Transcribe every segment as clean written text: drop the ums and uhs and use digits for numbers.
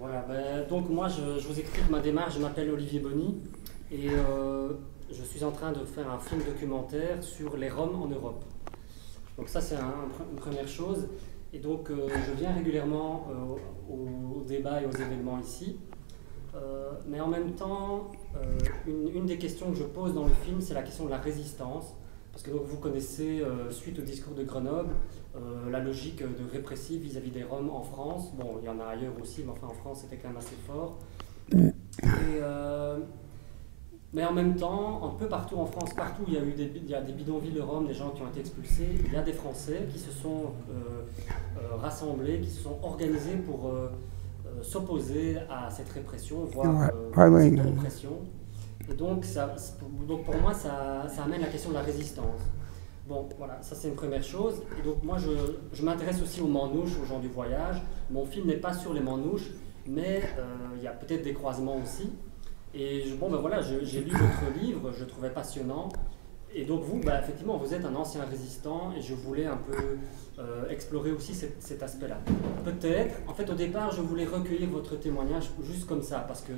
Voilà, ben, donc moi je vous explique ma démarche, je m'appelle Olivier Bonny et je suis en train de faire un film documentaire sur les Roms en Europe. Donc ça c'est une première chose. Et donc je viens régulièrement aux débats et aux événements ici. Mais en même temps, une des questions que je pose dans le film, c'est la question de la résistance. Parce que donc, vous connaissez, suite au discours de Grenoble, la logique de répressive vis-à-vis des Roms en France. Bon, il y en a ailleurs aussi, mais enfin en France c'était quand même assez fort. Et, mais en même temps, un peu partout en France, partout où il y a des bidonvilles de Roms, des gens qui ont été expulsés, il y a des Français qui se sont rassemblés, qui se sont organisés pour s'opposer à cette répression, voire cette oppression. Et donc, donc pour moi, ça amène la question de la résistance. Bon, voilà, ça c'est une première chose. Et donc moi, je m'intéresse aussi aux manouches, aux gens du voyage. Mon film n'est pas sur les manouches, mais il y a peut-être des croisements aussi. Et bon, ben voilà, j'ai lu votre livre, je le trouvais passionnant. Et donc vous, ben, effectivement, vous êtes un ancien résistant et je voulais un peu explorer aussi cet aspect-là. Peut-être, en fait au départ, je voulais recueillir votre témoignage juste comme ça, parce que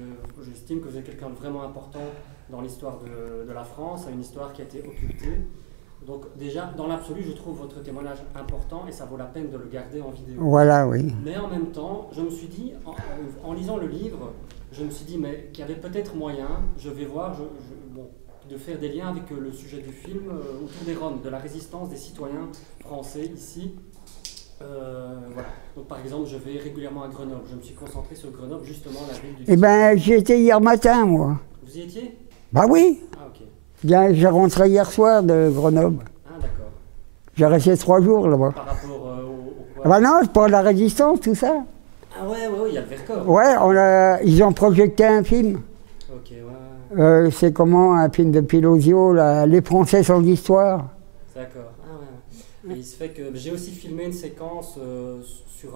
j'estime que vous êtes quelqu'un de vraiment important dans l'histoire de la France, une histoire qui a été occultée. Donc déjà, dans l'absolu, je trouve votre témoignage important et ça vaut la peine de le garder en vidéo. Voilà, oui. Mais en même temps, je me suis dit, en lisant le livre, je me suis dit mais qu'il y avait peut-être moyen, je vais voir, bon, de faire des liens avec le sujet du film autour des Roms, de la résistance des citoyens français ici. Voilà. Donc par exemple, je vais régulièrement à Grenoble. Je me suis concentré sur Grenoble, justement la ville du... Eh ben, j'y étais hier matin, moi. Vous y étiez? Bah oui. Ah ok. Bien, j'ai rentré hier soir de Grenoble. Ah d'accord. J'ai resté 3 jours là-bas. Par rapport au Ah bah non, c'est pour la résistance, tout ça. Ah ouais, il y a le Vercors. Ouais, ils ont projeté un film. Ok, ouais. C'est comment, un film de Pilosio, Les Français sans l'histoire. D'accord. Ah ouais. Et il se fait que j'ai aussi filmé une séquence sur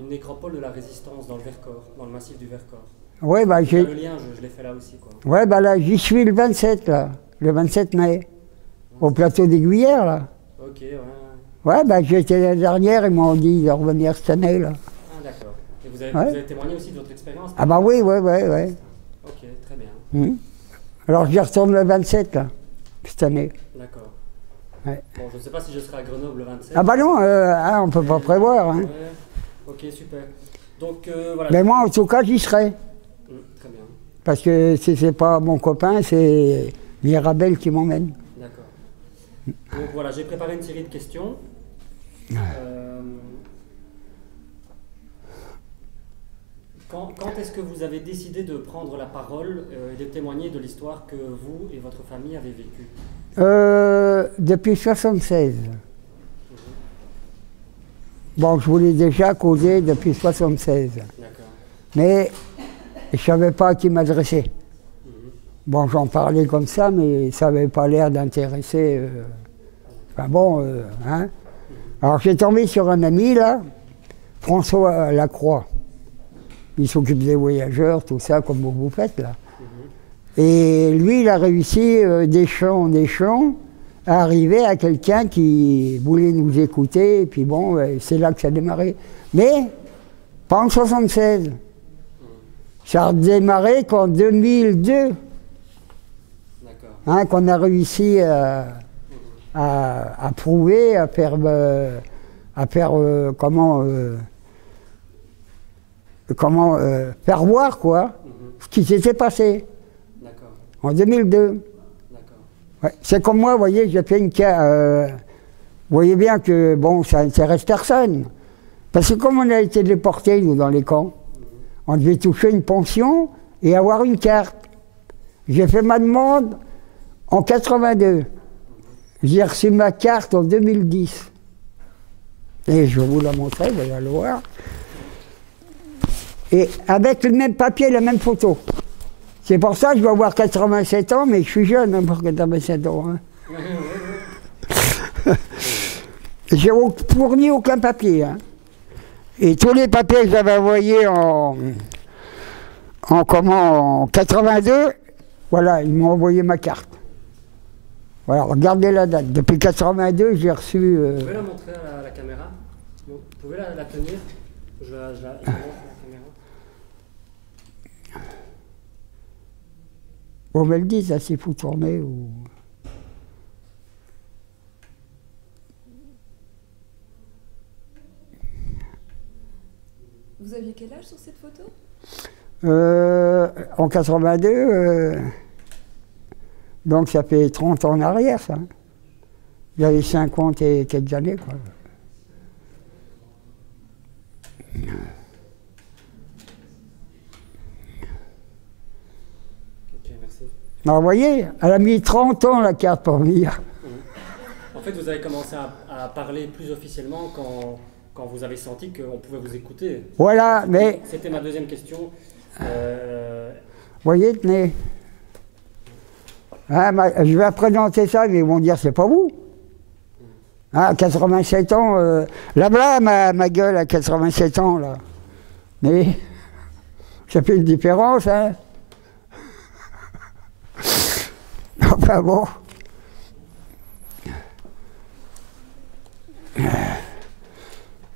une nécropole de la résistance dans le Vercors, dans le massif du Vercors. Ouais, bah j'ai... Le lien, je l'ai fait là aussi, quoi. Ouais, bah là, j'y suis le 27, là. Le 27 mai. Au plateau des Glières, là. Ok, ouais. Ouais, bah j'ai été l'année dernière, ils m'ont dit de revenir cette année, là. Ah d'accord. Et vous avez témoigné aussi de votre expérience? Ah bah oui. Ok, très bien. Alors j'y retourne le 27, là, cette année. D'accord. Ouais. Bon, je ne sais pas si je serai à Grenoble le 27. Ah bah non, on ne peut pas prévoir. Hein. Ouais. Ok, super. Donc voilà. Mais moi, en tout cas, j'y serai. Très bien. Parce que si c'est pas mon copain, c'est Mirabel qui m'emmène. D'accord. Donc voilà, j'ai préparé une série de questions. Quand est-ce que vous avez décidé de prendre la parole et de témoigner de l'histoire que vous et votre famille avez vécue? Depuis 1976. Bon, je voulais déjà causer depuis 1976. D'accord. Mais je ne savais pas à qui m'adresser. Bon, j'en parlais comme ça, mais ça n'avait pas l'air d'intéresser. Enfin bon, hein. Alors j'ai tombé sur un ami, là, François Lacroix. Il s'occupe des voyageurs, tout ça, comme vous faites, là. Et lui, il a réussi d'échelon en échelon à arriver à quelqu'un qui voulait nous écouter, et puis bon, c'est là que ça a démarré. Mais pas en 1976. Ça a démarré qu'en 2002. Hein, qu'on a réussi à prouver, à faire faire voir quoi, ce qui s'était passé en 2002. Ouais. C'est comme moi, vous voyez, j'ai fait une cas. Vous voyez bien que bon, ça n'intéresse personne. Parce que comme on a été déportés, nous, dans les camps, on devait toucher une pension et avoir une carte. J'ai fait ma demande en 82. J'ai reçu ma carte en 2010. Et je vais vous la montrer, vous allez le voir. Et avec le même papier, la même photo. C'est pour ça que je vais avoir 87 ans, mais je suis jeune pour 87 ans. Hein. J'ai fourni aucun papier. Hein. Et tous les papiers que j'avais envoyés en 82, voilà, ils m'ont envoyé ma carte. Voilà, regardez la date. Depuis 82, j'ai reçu... Vous pouvez la montrer à la caméra? Vous pouvez la tenir? Je la montre à la caméra. On me le dit, ça, s'il faut tourner ou... Vous aviez quel âge sur cette photo? En 82, donc ça fait 30 ans en arrière, ça. J'avais 50 et quelques années, quoi. Ok, merci. Alors, vous voyez, elle a mis 30 ans, la carte, pour venir. En fait, vous avez commencé à parler plus officiellement quand vous avez senti qu'on pouvait vous écouter. Voilà, mais... C'était ma deuxième question. Vous voyez, tenez. Hein, je vais présenter ça, mais ils vont dire, c'est pas vous. Hein, 87 ans, là-bas, ma gueule à 87 ans, là. Mais ça fait une différence, hein. Enfin bon.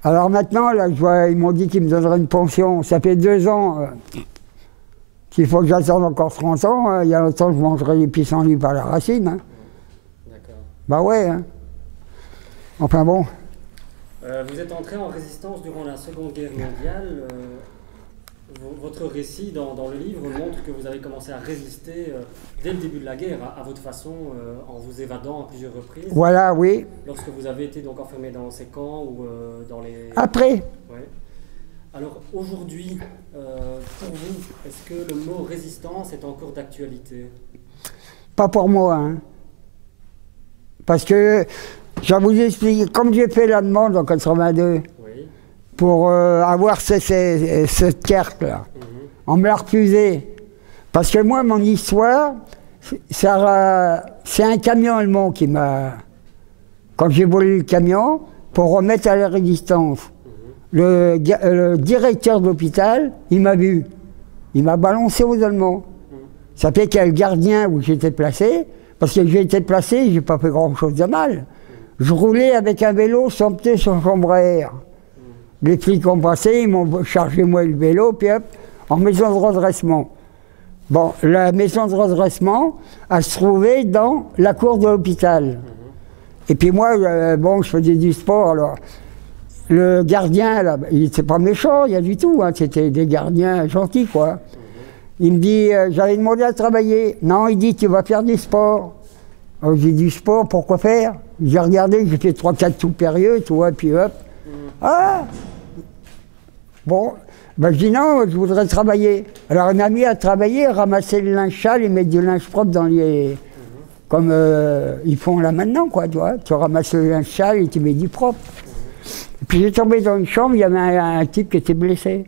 Alors maintenant, là, je vois, ils m'ont dit qu'ils me donneraient une pension. Ça fait 2 ans qu'il faut que j'attende encore 30 ans. Il y a longtemps, je mangerai les pissenlits par la racine. Hein. D'accord. Bah ouais. Hein. Enfin bon. Vous êtes entré en résistance durant la Seconde Guerre mondiale. Votre récit dans le livre montre que vous avez commencé à résister dès le début de la guerre, à votre façon, en vous évadant à plusieurs reprises. Voilà, oui. Lorsque vous avez été donc enfermé dans ces camps ou dans les... Après. Ouais. Alors aujourd'hui, pour vous, est-ce que le mot résistance est encore d'actualité? Pas pour moi, hein. Parce que, je vais vous expliquer, comme j'ai fait la demande en 82, oui, pour avoir cette carte-là, on me l'a refusé. Parce que moi, mon histoire, c'est un camion allemand qui m'a... Quand j'ai volé le camion, pour remettre à la résistance, le directeur de l'hôpital, il m'a vu. Il m'a balancé aux Allemands. Ça fait qu'il y a le gardien où j'étais placé, parce que j'ai été placé, j'ai pas fait grand-chose de mal. Je roulais avec un vélo sans pneu, sans chambre à air. Les flics ont passé, ils m'ont chargé moi le vélo, puis hop, en maison de redressement. Bon, la maison de redressement, elle se trouvait dans la cour de l'hôpital. Et puis moi, bon, je faisais du sport, alors... Le gardien, là, il n'était pas méchant, il y a du tout, hein, c'était des gardiens gentils, quoi. Il me dit, j'avais demandé à travailler. Non, il dit, tu vas faire du sport. Alors j'ai dit, du sport, pourquoi faire? J'ai regardé, j'ai fait 3-4 tout périlleux, tu vois, puis hop. Ah! Bon, ben je dis non, je voudrais travailler. Alors il m'a mis à travailler, ramasser le linge sale et mettre du linge propre dans les... Comme ils font là maintenant, quoi, tu vois. Tu ramasses le linge sale et tu mets du propre. Et puis j'ai tombé dans une chambre, il y avait un type qui était blessé.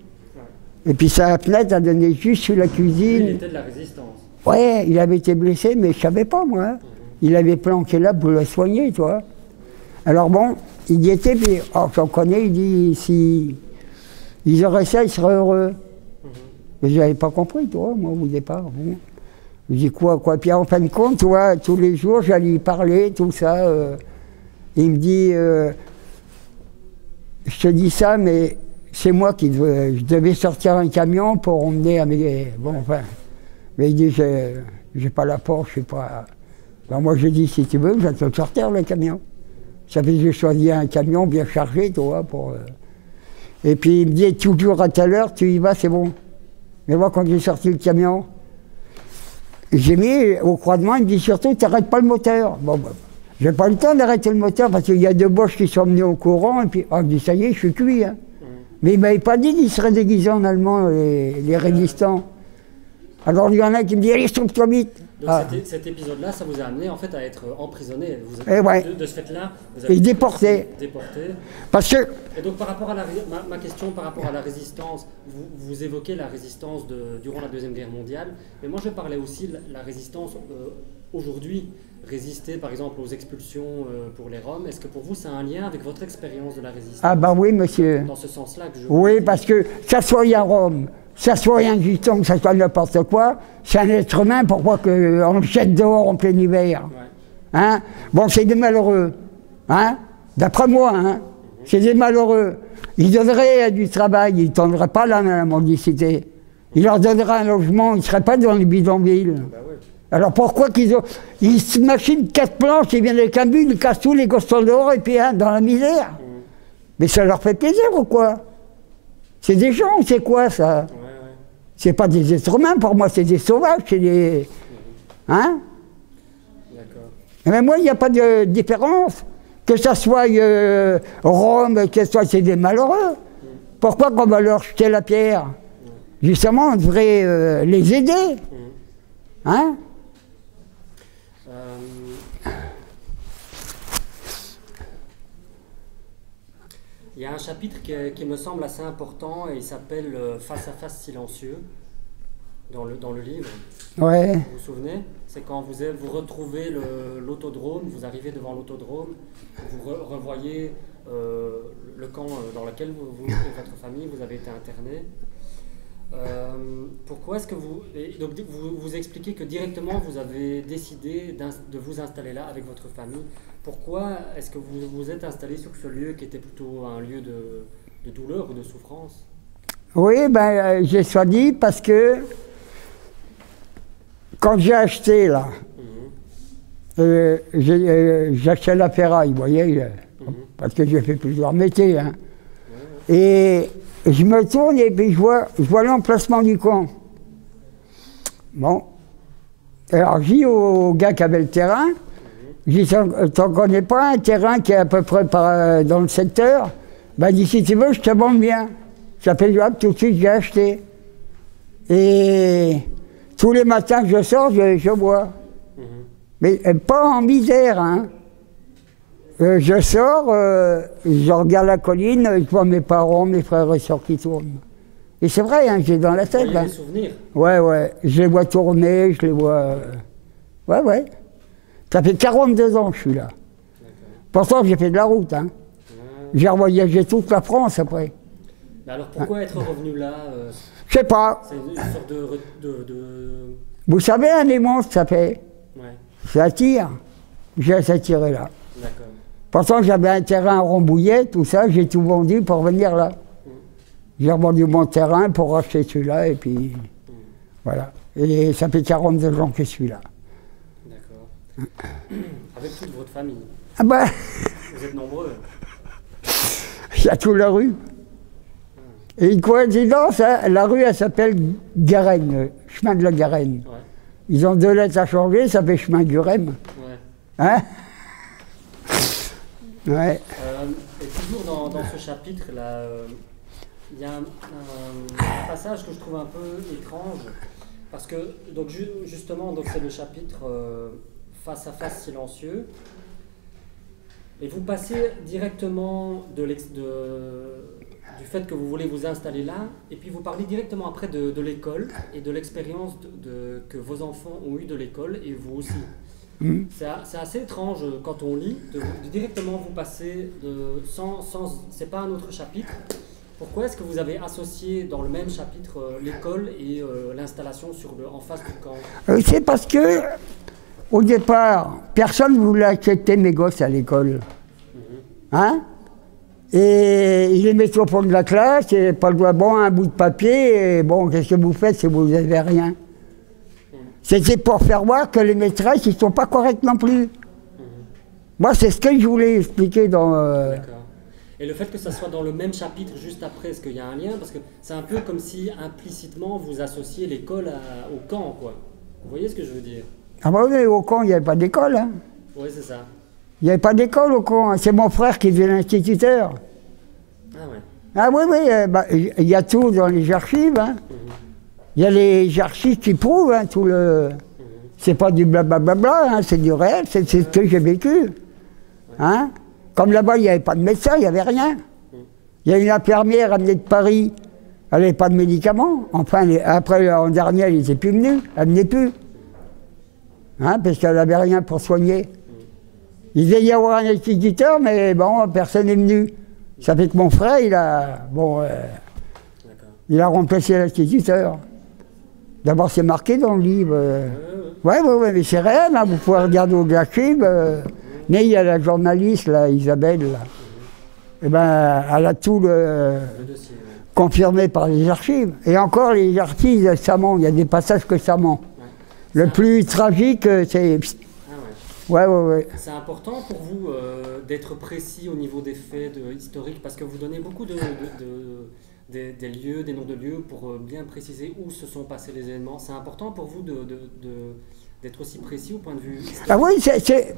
Et puis sa fenêtre a donné juste sur la cuisine. Il était de la résistance. Ouais, il avait été blessé, mais je ne savais pas, moi. Hein. Il avait planqué là pour le soigner, tu vois. Alors bon, il y était, puis oh, j'en connais, il dit, si ils auraient ça, ils seraient heureux. Mais je n'avais pas compris, tu vois, moi, au départ. Bon. Je dis quoi. Puis en fin de compte, tu vois, tous les jours, j'allais y parler, tout ça. Il me dit... je te dis ça, mais c'est moi qui je devais sortir un camion pour emmener à mes... Bon, enfin... Mais il dit, j'ai pas la force, je sais pas... Ben moi, j'ai dit, si tu veux, je vais te le sortir, le camion. Ça fait que j'ai choisi un camion bien chargé, tu vois, pour... Et puis, il me dit, toujours à telle heure, tu y vas, c'est bon. Mais moi, quand j'ai sorti le camion, j'ai mis au croisement, il me dit, surtout, tu n'arrêtes pas le moteur. Bon, ben, j'ai pas le temps d'arrêter le moteur parce qu'il y a 2 boches qui sont venues au courant et puis on me dit ça y est, je suis cuit. Hein. Mais il ne m'avait pas dit qu'ils seraient déguisés en allemand, les résistants. Alors il y en a qui me disent allez, sauve-toi vite. Donc cet épisode-là, ça vous a amené en fait à être emprisonné. Vous êtes, ouais. de ce fait-là, vous avez été déporté. Parce que... Et donc par rapport à ma question par rapport à la résistance, vous évoquez la résistance durant la Deuxième Guerre mondiale, mais moi je parlais aussi de la résistance aujourd'hui. Résister par exemple aux expulsions pour les Roms, est-ce que pour vous c'est un lien avec votre expérience de la résistance? Ah ben oui, monsieur. Dans ce sens-là que je... Oui, parce que ça soit un Rome, ça soit un gitan, que ça soit n'importe quoi, c'est un être humain, pourquoi qu'on le jette dehors en plein hiver? Ouais. Hein? Bon, c'est des malheureux, hein? D'après moi, hein? C'est des malheureux. Ils donneraient du travail, ils ne tendraient pas la mendicité. Ils leur donneraient un logement, ils ne seraient pas dans les bidonvilles. Bah oui. Alors pourquoi ils s'imaginent 4 planches, ils viennent avec un but, ils cassent tous les gosses dehors et puis dans la misère. Mais ça leur fait plaisir ou quoi? C'est des gens, c'est quoi ça? C'est pas des êtres humains, pour moi c'est des sauvages, c'est des... Hein? Mais moi il n'y a pas de différence. Que ça soit Rome, que ça soit c'est des malheureux. Pourquoi qu'on va leur jeter la pierre? Justement, on devrait les aider. Hein? Il y a un chapitre qui me semble assez important et il s'appelle Face à face silencieux dans le livre. Ouais. Vous vous souvenez? C'est quand vous retrouvez l'autodrome, vous arrivez devant l'autodrome, vous revoyez le camp dans lequel vous et votre famille vous avez été internés. Pourquoi est-ce que donc vous expliquez que directement vous avez décidé de vous installer là avec votre famille. Pourquoi est-ce que vous vous êtes installé sur ce lieu qui était plutôt un lieu de douleur ou de souffrance? Oui, ben j'ai choisi parce que quand j'ai acheté là, j'ai acheté la ferraille, vous voyez, parce que j'ai fait plusieurs métiers. Hein. Et je me tourne et puis je vois l'emplacement du camp. Bon. Alors je dis au gars qui avait le terrain, je dis, t'en connais pas un terrain qui est à peu près dans le secteur? Ben il dit, si tu veux, je te vends bien. Ça fait jouable, tout de suite j'ai acheté. Et tous les matins que je sors, je bois. Mais pas en misère, hein. Je sors, je regarde la colline, je vois mes parents, mes frères et sœurs qui tournent. Et c'est vrai, hein, j'ai dans la tête. Vous voyez des souvenirs? Ouais, je les vois tourner, je les vois... Ouais. Ça fait 42 ans que je suis là. Pourtant, j'ai fait de la route, hein. J'ai revoyagé toute la France après. Mais alors pourquoi être revenu là Je sais pas. C'est une sorte de... Vous savez, un aimant, ça fait. Ouais. Ça attire. J'ai attiré là. D'accord. Pourtant, j'avais un terrain à Rambouillet, tout ça, j'ai tout vendu pour venir là. J'ai revendu mon terrain pour racheter celui-là, et puis voilà. Et ça fait 42 ans que je suis là. D'accord. Avec toute votre famille? Ah ben, Vous êtes nombreux? il y a toute la rue. Et une coïncidence, hein, la rue, elle s'appelle Garenne, chemin de la Garenne. Ouais. Ils ont 2 lettres à changer, ça fait chemin du Rem. Ouais. Hein? Ouais. Et toujours dans ce chapitre-là, il y a un passage que je trouve un peu étrange, parce que donc, justement, c'est le chapitre Face à face silencieux, et vous passez directement du fait que vous voulez vous installer là, et puis vous parlez directement après de l'école et de l'expérience que vos enfants ont eu de l'école, et vous aussi. C'est assez étrange quand on lit, de directement vous passer c'est pas un autre chapitre. Pourquoi est-ce que vous avez associé dans le même chapitre l'école et l'installation en face du camp? C'est parce que, au départ, personne ne voulait accepter mes gosses à l'école. Hein? Et ils les mettaient au fond de la classe, et pas le droit, bon, un bout de papier, et bon, qu'est-ce que vous faites si vous n'avez rien? C'était pour faire voir que les maîtresses, ils ne sont pas corrects non plus. Moi, c'est ce que je voulais expliquer dans... D'accord. Et le fait que ça soit dans le même chapitre juste après, est-ce qu'il y a un lien? Parce que c'est un peu comme si, implicitement, vous associez l'école au camp, quoi. Vous voyez ce que je veux dire? Ah bah oui, au camp, il n'y avait pas d'école. Hein. Oui, c'est ça. Il n'y avait pas d'école au camp. C'est mon frère qui faisait l'instituteur. Ah ouais. Ah oui, il y a tout dans les archives. Hein. Il y a les archives qui prouvent hein, tout le... C'est pas du blablabla, hein, c'est du réel, c'est ce que j'ai vécu. Hein. Comme là-bas, il n'y avait pas de médecin, il n'y avait rien. Il y a une infirmière amenée de Paris, elle n'avait pas de médicaments. Enfin, après, en dernier, elle n'était plus venue, elle venait plus. Hein, parce qu'elle n'avait rien pour soigner. Il devait y avoir un instituteur, mais bon, personne n'est venu. Ça fait que mon frère, il a remplacé l'instituteur. D'abord, c'est marqué dans le livre. Ouais, mais c'est réel, hein, vous pouvez regarder au archives. Mais il y a la journaliste, là, Isabelle, là. Eh ben, elle a tout confirmé par les archives. Et encore, les archives, ça ment, il y a des passages que ça ment. Le plus tragique, c'est... Ah ouais. Ouais. C'est important pour vous d'être précis au niveau des faits historiques, parce que vous donnez beaucoup des lieux, des noms de lieux pour bien préciser où se sont passés les événements. C'est important pour vous d'être aussi précis au point de vue historique. Ah oui,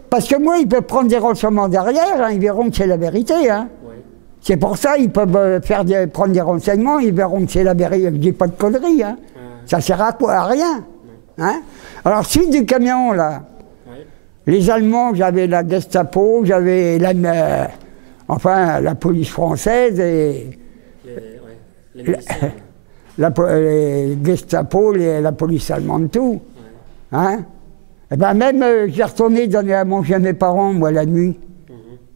parce que moi, ils peuvent prendre des renseignements derrière, hein, ils verront que c'est la vérité. Hein. Ouais. C'est pour ça ils peuvent prendre des renseignements, ils verront que c'est la vérité. Je dis pas de conneries. Hein. Ça sert à quoi? À rien. Hein. Alors, suite du camion, là, les Allemands, j'avais la Gestapo, j'avais la police française et... Les militaires. Les Gestapo, la police allemande, tout. Hein? Et ben même, j'ai retourné donner à manger à mes parents, moi, la nuit.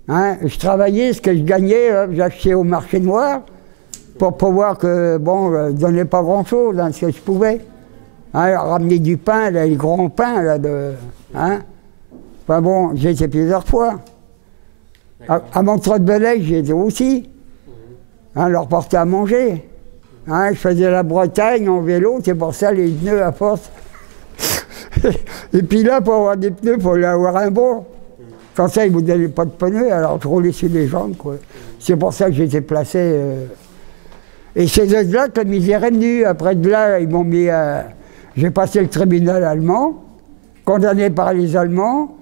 Hein? Je travaillais, ce que je gagnais, j'achetais au marché noir pour pouvoir que, bon, je ne donnais pas grand-chose, hein, ce que je pouvais. Hein, ramener du pain, là, les grands pains, là, hein? Enfin bon, j'ai été plusieurs fois. À Montreux-de-Belley, j'y étais aussi. Hein, leur porter à manger. Hein, je faisais la Bretagne en vélo, c'est pour ça les pneus à force. Et puis là, pour avoir des pneus, il faut avoir un bon. Quand ça, ils ne vous donnaient pas de pneus, alors je roulais sur les jambes, quoi. C'est pour ça que j'étais placé. Et c'est de là que la misère est venue. Après de là, ils m'ont mis à... J'ai passé le tribunal allemand, condamné par les Allemands,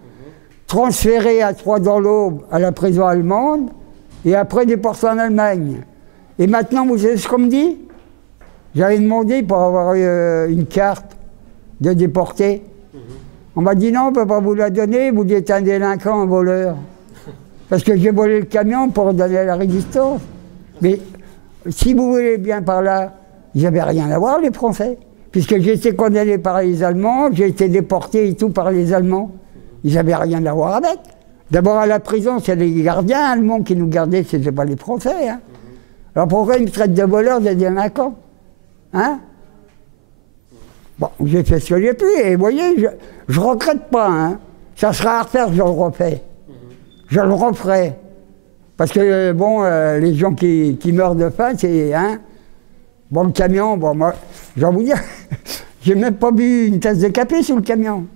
transféré à Troyes-dans-l'Aube à la prison allemande, et après déporté en Allemagne. Et maintenant, vous savez ce qu'on me dit? J'avais demandé pour avoir une carte de déporté. On m'a dit non, on ne peut pas vous la donner, vous êtes un délinquant, un voleur. Parce que j'ai volé le camion pour donner à la résistance. Mais si vous voulez bien par là, ils n'avaient rien à voir, les Français. Puisque j'ai été condamné par les Allemands, j'ai été déporté et tout par les Allemands. Ils n'avaient rien à voir avec. D'abord à la prison, c'est les gardiens allemands qui nous gardaient, ce n'était pas les Français. Hein. Alors pourquoi ils me traitent de voleurs, de délinquants? Hein? Bon, j'ai fait ce que j'ai pu, et vous voyez, je ne regrette pas. Hein. Ça sera à refaire, je le refais. Je le referai. Parce que, bon, les gens qui meurent de faim, c'est... Hein, bon, le camion, bon, moi, je vais vous dire, j'ai même pas bu une tasse de café sur le camion.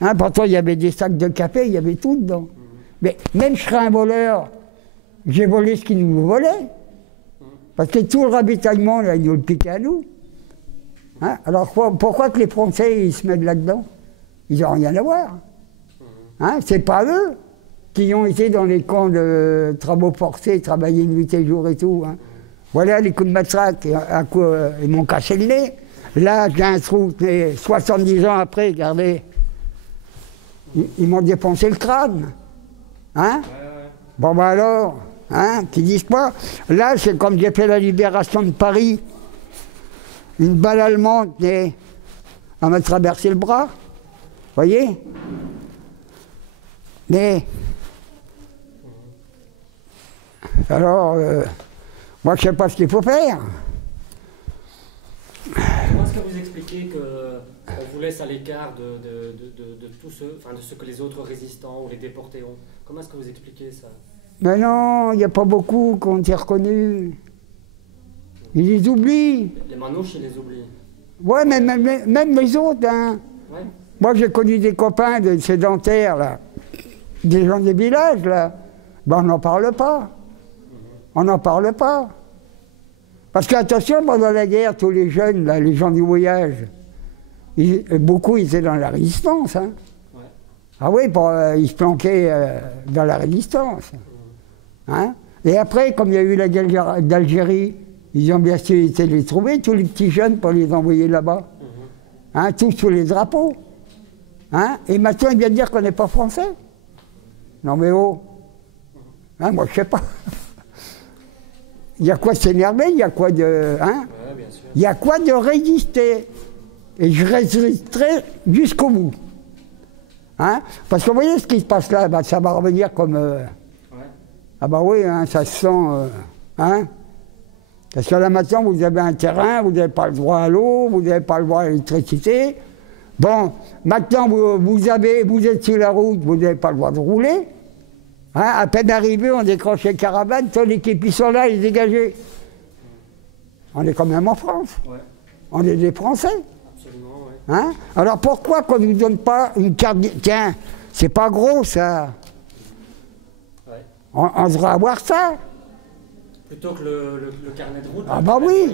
Hein, pourtant, il y avait des sacs de café, il y avait tout dedans. Mais même je serais un voleur, j'ai volé ce qu'ils nous volaient. Parce que tout le ravitaillement, là, ils nous le piquaient à nous. Hein, alors pourquoi que les Français, ils se mettent là-dedans? Ils n'ont rien à voir. Hein, c'est pas eux qui ont été dans les camps de travaux forcés, travailler nuit et jour et tout. Hein. Voilà les coups de matraque, ils m'ont cassé le nez. Là, j'ai un trou, mais 70 ans après, regardez, ils m'ont défoncé le crâne. Hein? Bon, ben alors, hein, qu'ils disent pas. Là, c'est comme j'ai fait la libération de Paris. Une balle allemande à me traverser le bras. Vous voyez? Mais. Alors, moi, je ne sais pas ce qu'il faut faire. Comment est-ce que vous expliquez qu'on vous laisse à l'écart de tout ce que les autres résistants ou les déportés ont? Comment est-ce que vous expliquez ça? Mais non, il n'y a pas beaucoup qui ont été reconnus. Ils les oublient. Les manouches, ils les oublient. Ouais, mais même les autres. Hein. Ouais. Moi, j'ai connu des copains de sédentaires, là, des gens des villages, là. Ben, on n'en parle pas. On n'en parle pas. Parce qu'attention, pendant la guerre, tous les jeunes, là, les gens du voyage, beaucoup étaient dans la résistance. Hein. Ouais. Ah oui, ils se planquaient dans la résistance. Hein. Et après, comme il y a eu la guerre d'Algérie, ils ont bien sûr été les trouver, tous les petits jeunes, pour les envoyer là-bas. Hein, tous sous les drapeaux. Hein. Et maintenant, ils viennent dire qu'on n'est pas français. Non mais oh, hein, moi je sais pas. Il y a quoi de s'énerver, il y a quoi de... Hein, ouais, bien sûr. Il y a quoi de résister. Et je résisterai jusqu'au bout. Hein. Parce que vous voyez ce qui se passe là, bah, ça va revenir comme... Ouais. Ah bah oui, hein, ça se sent... hein. Parce que là maintenant, vous avez un terrain, vous n'avez pas le droit à l'eau, vous n'avez pas le droit à l'électricité. Bon, maintenant, vous êtes sur la route, vous n'avez pas le droit de rouler. Hein, à peine arrivé, on décroche les caravanes, tous les qui sont là, ils dégagés. On est quand même en France. Ouais. On est des Français. Absolument, oui. Hein? Alors pourquoi qu'on ne nous donne pas une carte Tiens, c'est pas gros ça. Ouais. On devrait avoir ça. Plutôt que le carnet de route. Ah bah oui.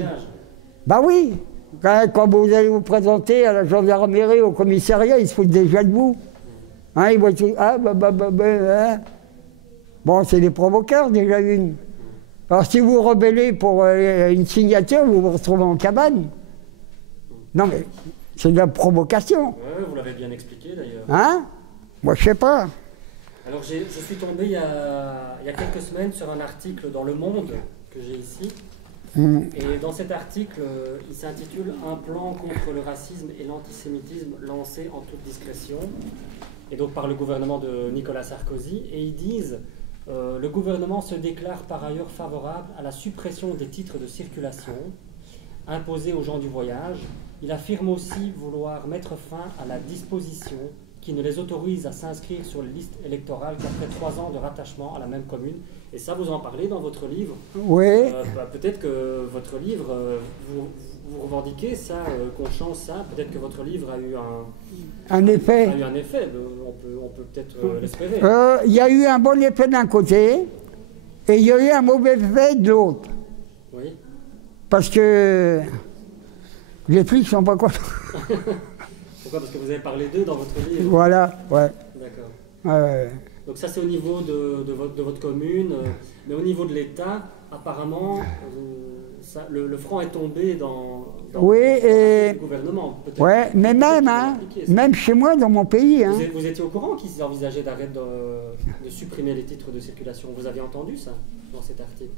Bah oui. Quand vous allez vous présenter à la gendarmerie, au commissariat, ils se foutent déjà de vous. Hein, ils voient tout. Ah hein. Bon, c'est des provocateurs déjà une. Alors si vous rebellez pour une signature, vous vous retrouvez en cabane. Non mais c'est de la provocation. Oui, vous l'avez bien expliqué d'ailleurs. Hein? Moi je sais pas. Alors je suis tombé il y a quelques semaines sur un article dans Le Monde que j'ai ici. Et dans cet article, il s'intitule « Un plan contre le racisme et l'antisémitisme lancé en toute discrétion ». Et donc par le gouvernement de Nicolas Sarkozy. Et ils disent le gouvernement se déclare par ailleurs favorable à la suppression des titres de circulation imposés aux gens du voyage. Il affirme aussi vouloir mettre fin à la disposition qui ne les autorise à s'inscrire sur les listes électorales qu'après 3 ans de rattachement à la même commune. Et ça, vous en parlez dans votre livre. Oui. Peut-être que votre livre, vous revendiquez ça, qu'on change ça. Peut-être que votre livre a eu un effet. A eu un effet. On peut peut-être l'espérer. Il y a eu un bon effet d'un côté et il y a eu un mauvais effet de l'autre. Oui. Parce que les flics ne sont pas contents. Pourquoi? Parce que vous avez parlé d'eux dans votre livre. Voilà, ouais. D'accord. Donc ça c'est au niveau de votre commune, mais au niveau de l'État, apparemment, le franc est tombé dans oui, le gouvernement. Ouais, mais même chez moi, dans mon pays. Hein. Vous étiez au courant qu'ils envisageaient d'arrêter de supprimer les titres de circulation? Vous avez entendu ça dans cet article?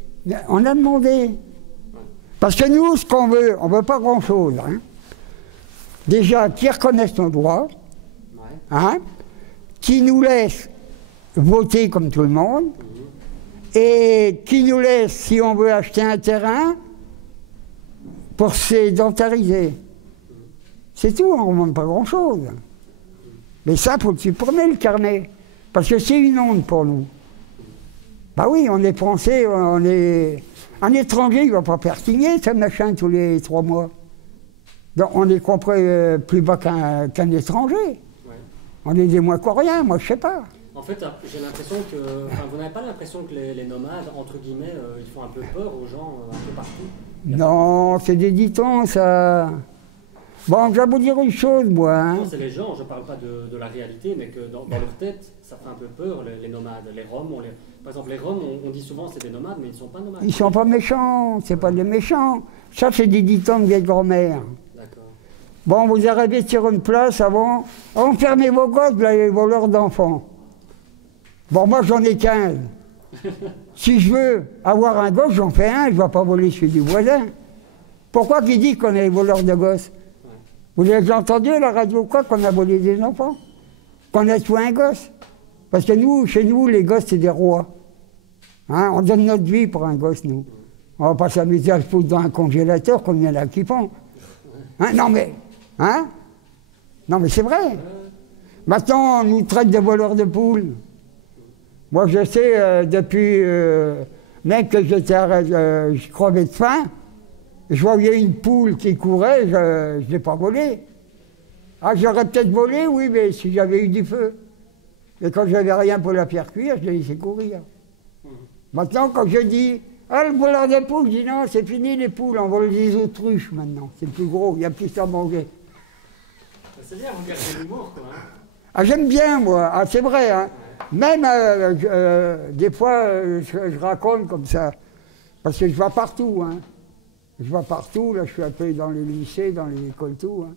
On a demandé. Ouais. Parce que nous, ce qu'on veut, on ne veut pas grand-chose. Hein. Déjà, qui reconnaissent nos droits, ouais. Hein, qui nous laissent voter comme tout le monde, et qui nous laisse, si on veut acheter un terrain, pour sédentariser. C'est tout, on ne demande pas grand-chose. Mais ça, il faut le supprimer, le carnet, parce que c'est une honte pour nous. Bah oui, on est français, on est... Un étranger, il ne va pas faire signer ce machin tous les 3 mois. Donc on est compris plus bas qu'un étranger. Ouais. On est des moins qu'Oriens, moi je sais pas. En fait, j'ai l'impression que... Enfin, vous n'avez pas l'impression que les nomades, entre guillemets, ils font un peu peur aux gens un peu partout? Non, c'est des ditons, ça. Bon, je vais vous dire une chose, moi. Hein. Non, c'est les gens, je ne parle pas de la réalité, mais que dans leur tête, ça fait un peu peur, les nomades. Les Roms, par exemple, les Roms, on dit souvent c'est des nomades, mais ils ne sont pas nomades. Ils ne sont pas méchants, c'est pas des méchants. Ça, c'est des ditons de vieille grand-mère. Bon, vous arrivez sur une place avant, fermez vos gosses, là, les voleurs d'enfants. Bon, moi, j'en ai 15. Si je veux avoir un gosse, j'en fais un, je ne vais pas voler celui du voisin. Pourquoi qu'il dit qu'on est les voleurs de gosses? Vous avez entendu à la radio quoi, qu'on a volé des enfants? Qu'on a tué un gosse? Parce que nous, chez nous, les gosses, c'est des rois. Hein, on donne notre vie pour un gosse, nous. On ne va pas s'amuser à le foutre dans un congélateur comme il y en a qui font. Hein, non mais... Hein? Non mais c'est vrai. Maintenant, on nous traite de voleurs de poules. Moi, je sais, depuis... même que je crevais de faim, je voyais une poule qui courait, je ne l'ai pas volée. Ah, j'aurais peut-être volé, oui, mais si j'avais eu du feu. Et quand j'avais rien pour la faire cuire, je l'ai laissé courir. Maintenant, quand je dis, ah, le voleur de poules, je dis non, c'est fini les poules, on vole des autruches maintenant. C'est plus gros, il y a plus à manger. C'est bien, vous gardez l'humour, quoi. Hein. Ah, j'aime bien, moi. Ah, c'est vrai, hein. Même, des fois, je raconte comme ça. Parce que je vais partout, hein. Je vais partout, là, je suis un peu dans les lycées, dans les écoles, tout. Hein.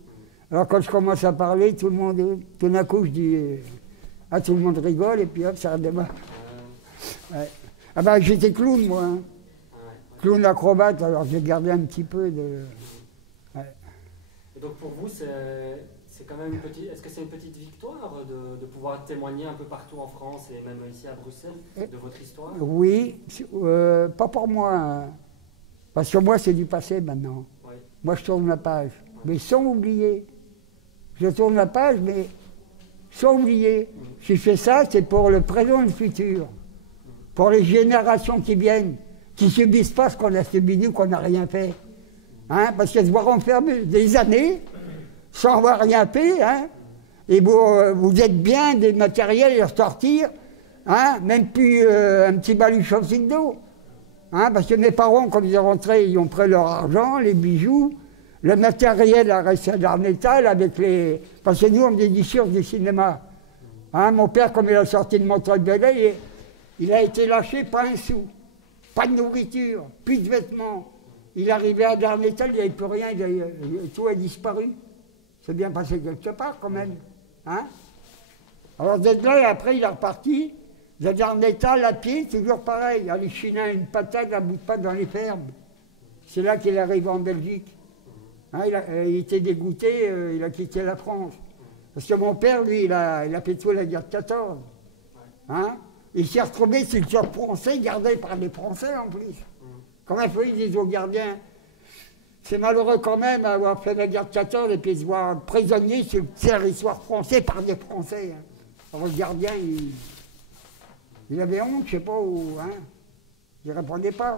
Alors, quand je commence à parler, tout d'un coup, je dis... Ah, tout le monde rigole, et puis hop, ça redémarre. Ouais. Ah ben, j'étais clown, moi. Hein. Clown acrobate, alors j'ai gardé un petit peu de... Ouais. Et donc, pour vous, c'est quand même une petite... Est-ce que c'est une petite victoire de pouvoir témoigner un peu partout en France, et même ici à Bruxelles, de votre histoire? Oui, pas pour moi, hein. Parce que moi, c'est du passé maintenant. Oui. Moi, je tourne la page, mais sans oublier. Je tourne la page, mais sans oublier. Si je fais ça, c'est pour le présent et le futur. Pour les générations qui viennent, qui ne subissent pas ce qu'on a subi nous, qu'on n'a rien fait. Hein, parce qu'elles se voir enfermer des années, sans avoir rien fait, hein, et vous êtes bien des matériels à ressortir, hein, même plus un petit baluchon d'eau. Hein, parce que mes parents, quand ils sont rentrés, ils ont pris leur argent, les bijoux, le matériel a resté dans métal avec les... Parce que nous, on faisait du cinéma. Hein, mon père, comme il a sorti de Montreuil-Bellay, il a été lâché, pas un sou. Pas de nourriture, plus de vêtements. Il arrivait à Darnétal, il n'y avait plus rien, tout a disparu. C'est bien passé quelque part quand même. Hein, alors d'être là, et après il est reparti. De Darnétal à pied, toujours pareil. Aller chiner une patate, un bout de pain dans les fermes. C'est là qu'il est arrivé en Belgique. Hein, il était dégoûté, il a quitté la France. Parce que mon père, lui, il a fait tout la guerre de 14. Hein, il s'est retrouvé sur le sol français, gardé par les Français en plus. Comment il faut, ils disent aux gardiens, c'est malheureux quand même d'avoir fait la guerre de 14 et puis se voir prisonnier sur le territoire français par des Français. Hein. Alors le gardien, il avait honte, je sais pas où, hein. Il ne répondait pas.